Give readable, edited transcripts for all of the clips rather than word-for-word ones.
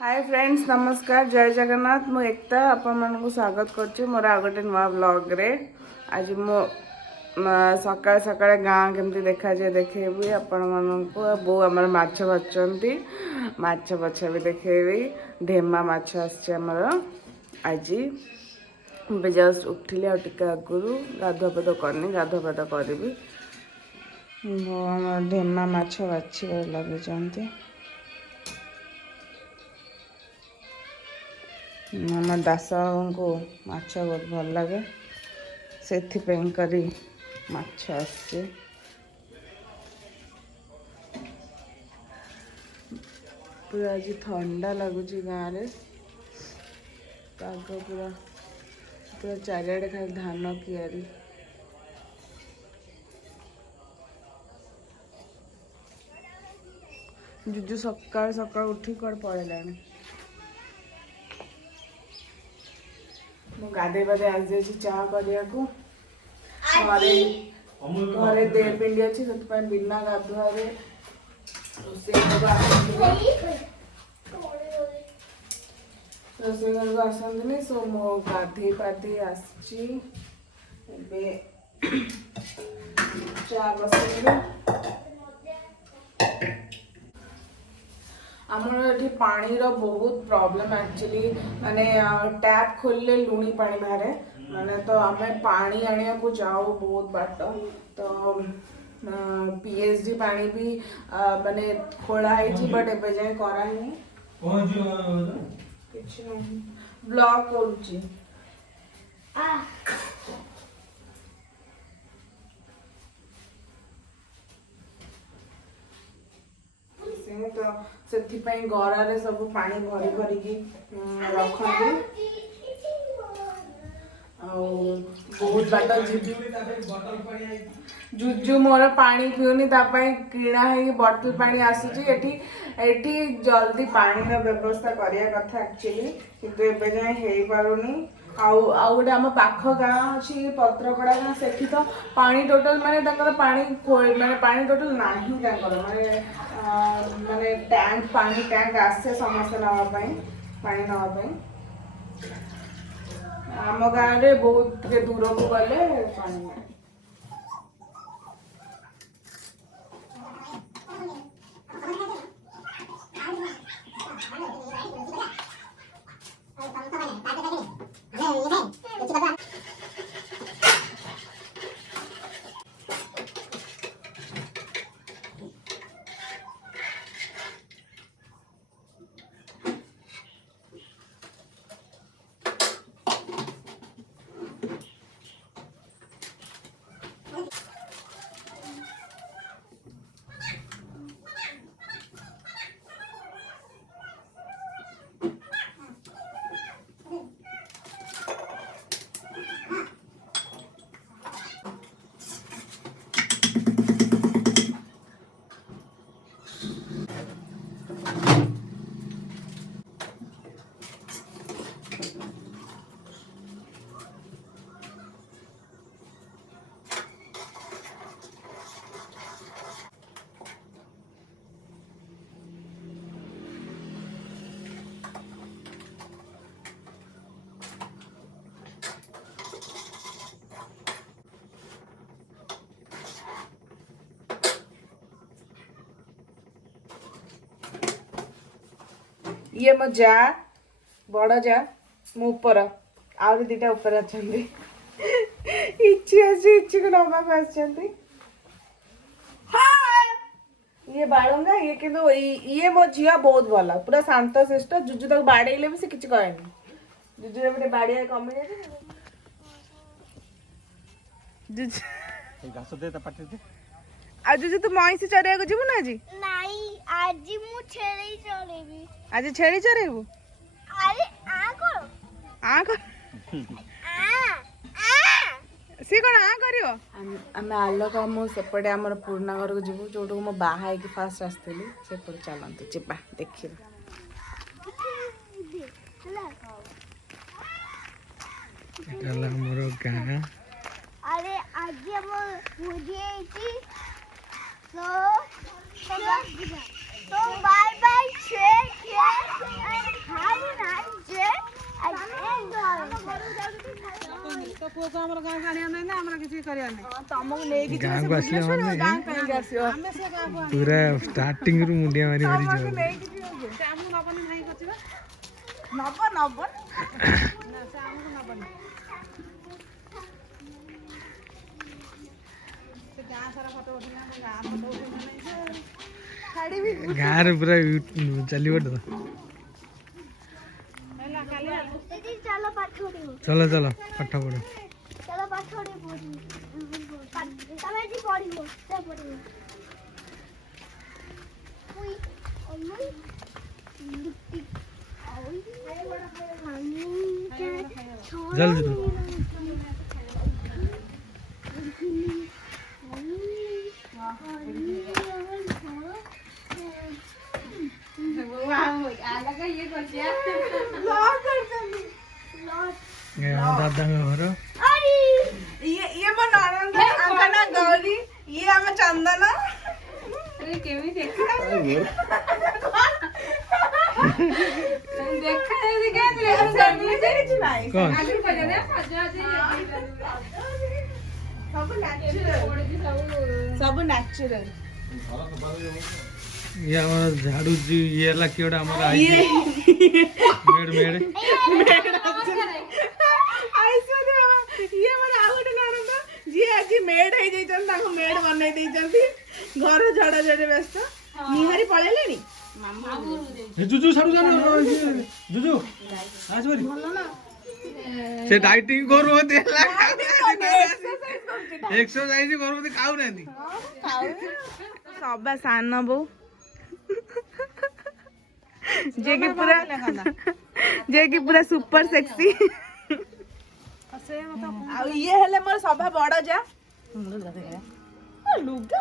Hi friends नमस्कार जय जगन्नाथ मु एकता आपण मानक स्वागत करछि मोर आ गोटे नुआ ब्लॉग रे। आज मो सकाळ सकाळ गाँ केमती देखा जाए देखेबी आपण मानक बो हमर माछ बचंती माछ बछा भी देखेबी ढेमा माछ आछे हमर आज जस्ट उठिले आ टिके आगुरु गाधुआ पाध करनी गाधुआ पाध करबी हमर ढेमा माछ बाछि लगे जानते ଆମ ଦାସଙ୍କୁ ମାଛ ବହୁତ ଭଲ ଲାଗେ ସେଥିପାଇଁ କରି ମାଛ ଆସିଛି। ପୁରା ଆଜି ଥଣ୍ଡା ଲାଗୁଛି ଗାଁରେ ପାଗ ପୁରା ପୁରା ଚାରିଆଡ଼େ ଖାଲି ଧାନ କିଆରି। ଜୁଜୁ ସକାଳୁ ସକାଳୁ ଉଠି କୁଆଡ଼େ ପଳେଇଲାଣି। ମୁଁ ଗାଧେଇ ପାଧେଇ ଆସିଯାଇଛି ଚାହା କରିବାକୁ। ଘରେ ଦେହ ପିଣ୍ଡି ଅଛି ସେଥିପାଇଁ ବିନା ଗାଧୁଆରେ ରୋଷେଇ ଘରକୁ ଆସନ୍ତିନି। ସୋ ମୁଁ ଗାଧେଇ ପାଧେଇ ଆସିଛି ଏବେ ଚା ବସେଇବି। ଆମର ଏଠି ପାଣିର ବହୁତ ପ୍ରୋବ୍ଲେମ୍ एक्चुअली माने टैप खोलले लुणी पानी बाहरे माने तो आमे पानी आनिया जाऊ बहुत बाट तो पीएचडी पानी भी माने खोला है बट एबे जाए करा ही कुछ नहीं ब्लॉक करूची। तो से गरारे सब पानी भरी भरिकी रखती बहुत बाट जुजु मोर पानी पिउनी किणा है बटल पानी आसूची एठी जल्दी पानी व्यवस्था करिया कथा एक्चुअली किंतु एबे जाए हे पारुनी। आउ गोटे आम पाख गाँ अच्छी पत्रकड़ा गाँ से तो पानी टोटल माने पानी माने पानी टोटल नहीं माने माने टैंक पानी टैंक आसे समस्त नावाई पानी नावाई आम गाँव में बहुत दूर को गले पानी ये मो जा बड़ जा मो ऊपर आउ दीटा ऊपर अच्छा इच्छी आसी इच्छी को नवा आसछंती ये बाळंगा ये किंतु ये मो झिया बहुत भला पूरा शांत शिष्ट जुजु तक बाड़ेले भी से किछ कहनी जुजु रे बटे बाड़िया कमी जाय जुजु घास दे त पाटे दे आज जुजु तू मईसी चरिया को जीवु ना जी नहीं आज मु छेली चरेबी आज छेली चरेबु अरे आ को सी कौन आ करियो आम आलोक मु सेपटे आमर पुराना घर को जीवु जोटो मो बाहा है कि फास्ट आस्थिली सेपटे चलंतु जिबा देखिबा एटाला हमर गाना अरे आज हम मुझे तो बाय बाय तो पुओ को हमर गां खानिया नै ना हमरा किछि करिया नै ତମକୁ ନେଇକି ଗାଁ କୁ ଆସିଲା ମାନେ ଗାଁ କାହିଁକି ଆସିବ ଆମେ से गां ପୁରା ଷ୍ଟାର୍ଟିଂ ରୁ ମୁଣ୍ଡିଆ ମାରି ମାରି ତମକୁ ଯିବ ନେଇକି ଯିବ କି? से हमु नबनी नाही कचिबा ନବ ନବ ना से हमु नबनी से गां सारा फोटो उठिना गां फोटो उठिना नै से ଛାଡ଼ିବି ଗାଁ ରେ ପୁରା ଚାଲିବ ତ ହେଲା କାଲି दीदी चलो पाठ पढ़ियो ଚଲ ଚଲ ପାଠ ପଢ चलो पाठ पढ़ियो तमे जी पढ़ियो से पढ़ियो ओई ओई लिट्टी ओई जल्दी जल्दी। ଏ ଆମ ଦାଦାଙ୍କ ଘର ଇଏ ମୋ ନଣନ୍ଦ ଆଙ୍କ ନା ଗୌରୀ ଇଏ ଆମ ଚନ୍ଦନ କେମିତି କଣ ସବୁ ନ୍ୟାଚୁରାଲ ଇଏ ଆମର ଝାଡୁଛି ଇଏ ହେଲା କିଏ ଗୋଟେ ଆମର ଆଇଛି ମେଡ ମେଡ ଇଏ ମୋର ଆଉ ଗୋଟେ ନଣନ୍ଦ ଯିଏ ଆଜି ମେଡ ହେଇଯାଇଛନ୍ତି ତାଙ୍କୁ ମେଡ ବନେଇ ଦେଇଛନ୍ତି ଘର ଝଡା ଝଡି ବ୍ୟସ୍ତ ନିହାରି ପଳେଇଲେଣି ଜୁଜୁ ସାଡୁ ଜୁଜୁ ଆସ ବରି ସେ ଡାଇଟିଂ କରୁଛନ୍ତି ହେଲା ଏକ୍ସରସାଇଜ କରୁଛନ୍ତି ଖାଉନାହାନ୍ତି ସବା ସାନ ବୋଉ ଯିଏ କି ପୁରା ସୁପର ସେକ୍ସି ଆଉ ଇଏ ହେଲେ ମୋର ସଭା ବଡ ଯା ଲୁଗା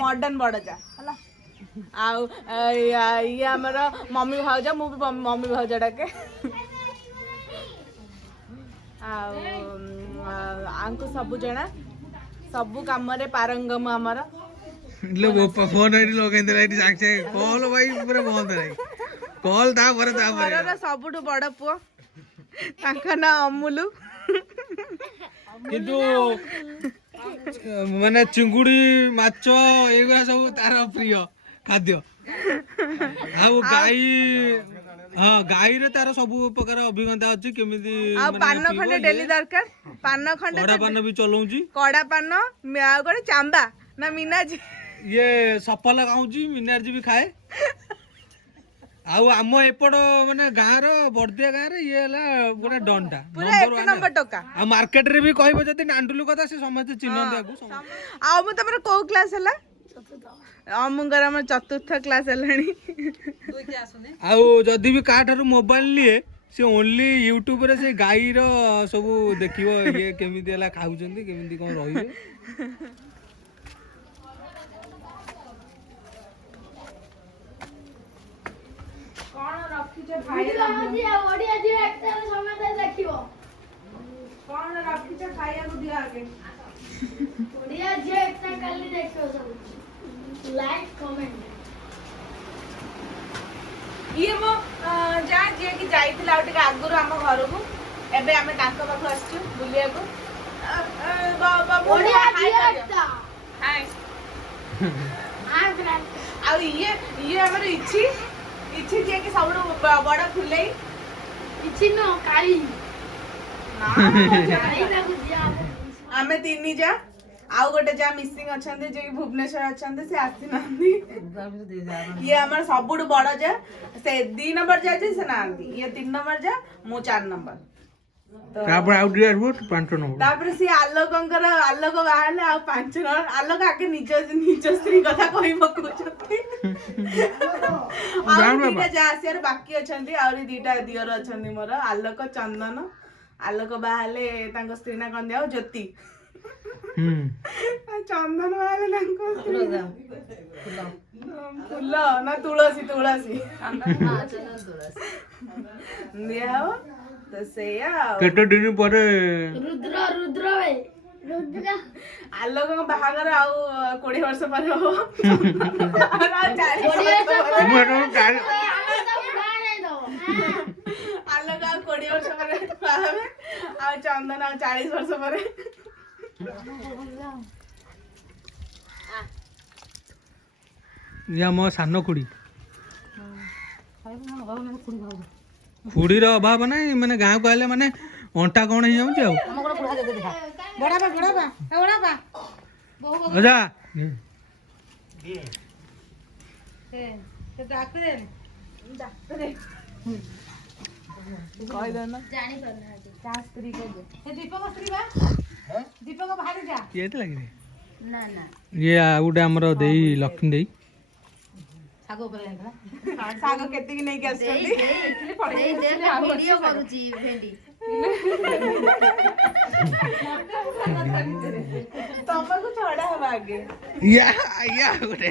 ମଡର୍ଣ୍ଣ ବଡ ଯା ହେଲା ଆଉ ଇଏ ଆମର ମମି ଭାଉଜ ମୁଁ ବି ମମି ଭାଉଜ ଡାକେ ଆଉ ଆଙ୍କୁ ସବୁ ଜଣା ସବୁ କାମରେ ପାରଙ୍ଗମ ଆମର लो फोन आईडी लगेंदे लाइट साक्षे कॉल भाई पूरा बंद नहीं कॉल ता पर ଘରର ସବୁଠୁ ବଡ ପୁଅ ତାଙ୍କ ନାଁ ଅମୁଲୁ किंतु माने चिंगुड़ी माछ एगुरा सब तार प्रिय खाद्य आउ गाई हाँ गाई रे तार सब प्रकार अभिज्ञता अछि केमिति ଆଉ ପାନ ଖଣ୍ଡେ ଡେଲି ଦରକାର ପାନ ଖଣ୍ଡେ कड़ा पान भी चलाउची କଡା ପାନ ଆଉ ଗୋଟେ ଚାମ୍ବା ନା ମିନାଜି ये सफल खाऊची मिनारजी भी खाए आउ आम एपट माने गाँ रो बर्दिया गाँ रे ये हला पूरा डनटा ପୁରା ଏକ ନମ୍ବର ଟୋକା आ मार्केट रे भी कहबो जति नांडुलु कथा से समस्त चिन्हନ୍ତି आगु ଆଉ ମୁଁ ତମର କୋଉ କ୍ଲାସ ହେଲା ଅମୁଙ୍କର ଆମର ଚତୁର୍ଥ କ୍ଲାସ ହେଲାଣି आउ जदि भी का ठारू मोबाइल लिए से ओनली यूट्यूब रे से गाई रो सब देखिबो ये केमिति हला खाउचंदी केमिति कोन रहिबे କଣ ରଖିଛ ଭାଇ ओडिया जी एक्टर समय देखियो କଣ ରଖିଛ ଖାଇବାକୁ ଦିଅ ଆଗେ ओडिया जी एक्टर काली देखियो सब लाइक कमेंट ଇଏ ମୋ ଯା ଯିଏ କି ଯାଇଥିଲା ଆଉ ଟିକେ ଆଗରୁ ଆମ ଘରକୁ ଏବେ ଆମେ ତାଙ୍କ ପାଖକୁ ଆସିଛୁ ବୁଲିବାକୁ ओडिया जी एक्टर ହାଏ ଆଉ ଇଏ ଆମର ଇଛି ଯିଏ କି ସବୁଠୁ ବଡ ଫୁଲେଇ କିଛି ନ କାଳି ନା କାଳି ତାକୁ ଦିଆ ଆମେ ତିନି ଯା ଆଉ ଗୋଟେ ଯା ମିସିଂ ଅଛନ୍ତି ଯିଏ କି ଭୁବନେଶ୍ୱର ଅଛନ୍ତି ସେ ଆସିନାହାନ୍ତି ଇଏ ଆମର ସବୁଠୁ ବଡ ଯା ସେ 2 ନମ୍ବର ଯା ଯେ ସେ ନାହାନ୍ତି ଇଏ 3 ନମ୍ବର ଯା ମୁଁ 4 ନମ୍ବର तापर आउट डियर बोट 5 नंबर ତାପରେ ସିଏ ଆଲୋକଙ୍କର ଆଲୋକ ବାହାରିଲେ ଆଉ 5 ନମ୍ବର ଆଲୋକ ଆଗେ ନିଜ ସ୍ତ୍ରୀ କଥା କହି ପକଉଛନ୍ତି ଆଉ ଦିଟା ଯା ଆସିବାର ବାକି ଅଛନ୍ତି ଆହୁରି ଦିଟା ଦିଅର ଅଛନ୍ତି ମୋର ଆଲୋକ ଚନ୍ଦନ ଆଲୋକ ବାହାରିଲେ ତାଙ୍କ ସ୍ତ୍ରୀ ନା କଣ ଦିଆ ଜ୍ୟୋତି ଚନ୍ଦନ ବାହାରିଲେ ତାଙ୍କ ଫୁଲ ନା ତୁଳସୀ ଦିଆ ହବ ତ ସେଇଆ केते दिन पर रुद्र रुद्र ଆଲୋକଙ୍କ ବାହାଘର ଆଉ 20 ବର୍ଷ ପରେ ହବ ଆଲୋକ ଆଉ 20 ବର୍ଷ ବର୍ଷ ପରେ ବାହା ହେବେ ଆଉ ଚନ୍ଦନ ଆଉ 40 ବର୍ଷ ପରେ। ଇଏ ମୋ ସାନ ଖୁଡି। ଖୁଡିର ଅଭାବ ନାହିଁ ମାନେ ଗାଁକୁ ଆସିଲେ ମାନେ ଅଣ୍ଟା କଣ ହେଇଯାଉଛି ଆଉ ଅଜା କିଏ ହେଇଥିଲା କି? ଇଏ ଆଉ ଗୋଟେ ଆମର ଦେଇ ଲକ୍ଷ୍ମୀ ଦେଇ ଶାଗ କେତିକି ନେଇକି ଆସିଛନ୍ତି ତମକୁ ଛଡା ହବା ଆଗେ ଇୟା ଇୟା ଗୋଟେ